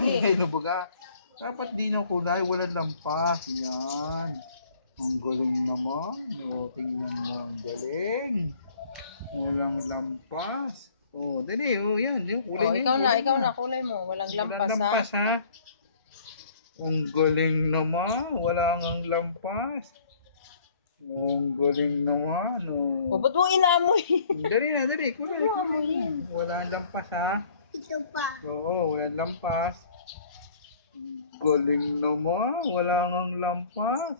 Ingay na baga. Dapat di na kulay, walang lampas. Yan. Ang galing naman. O, tingnan mo. Ang galing. Walang lampas. O, dali. O, yan. Yung kulay Oh, na ikaw yun, na, kulay ikaw na, kulay mo. Walang Walang lampas, lampas, ha? Ang galing naman. Wala ngang lampas. Ang galing naman. O, O. ba't mo inamoy? Dali na, dali. Kulay, kulay na. Walang lampas, ha? Ito pa. Oo, walang lampas. Galing naman. Wala ngang lampas.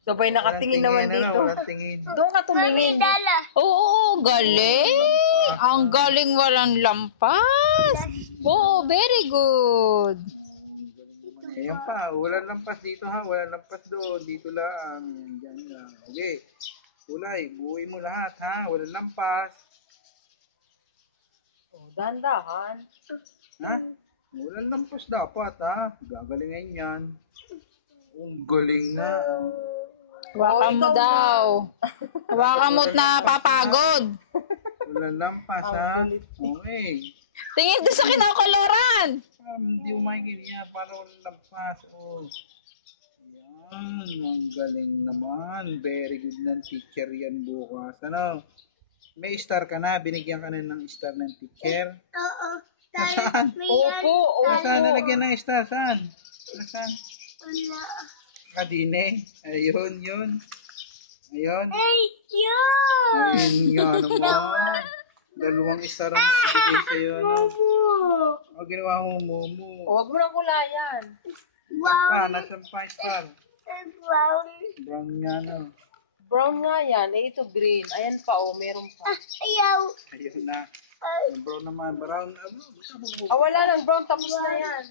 Sabay nakatingin naman Walang tingin, dito. Walang tingin. Doon ka tumingin. Dala. Oo, galing. Ang galing walang lampas. Oo, very good. Ayan pa. Walang lampas dito, ha? Walang lampas doon. Dito lang. Diyan lang. Okay. Kulay. Buuin mo lahat, ha? Walang lampas. Oh, dahan-dahan. Ha? Walang lampas dapat, ha? Gagalingin yan. Ang galing nga. Hawakan mo daw. Hawakan mo't napapagod. Walang lampas, ha? Okay. Tingin doon sa kinakoloran. Hindi mo makikita para walang lampas. Oh. Yan. Ang galing naman. Very good ng teacher yan bukas. Ano? May star ka na? Binigyan ka na ng star ng teacher? Oo. Nasaan? Opo, Nasaan nalagyan ng star? Saan? Nasaan? Wala. Kadine. Ayun, yun. Ayun. Ay, yun! Ayun nga naman. Dalawang star ang bigay sa'yo. Ano? O, ginawa mo, Momo. Huwag mo nang kulayan. Pa, Brown. nasan pa star? Brown. Brown nga, no? Brown nga yan. Eh, ito green. Ayan pa, oh. Meron pa. Ayaw. Ayun na. Brown naman. Brown. Ah, wala nang brown. Tapos na yan.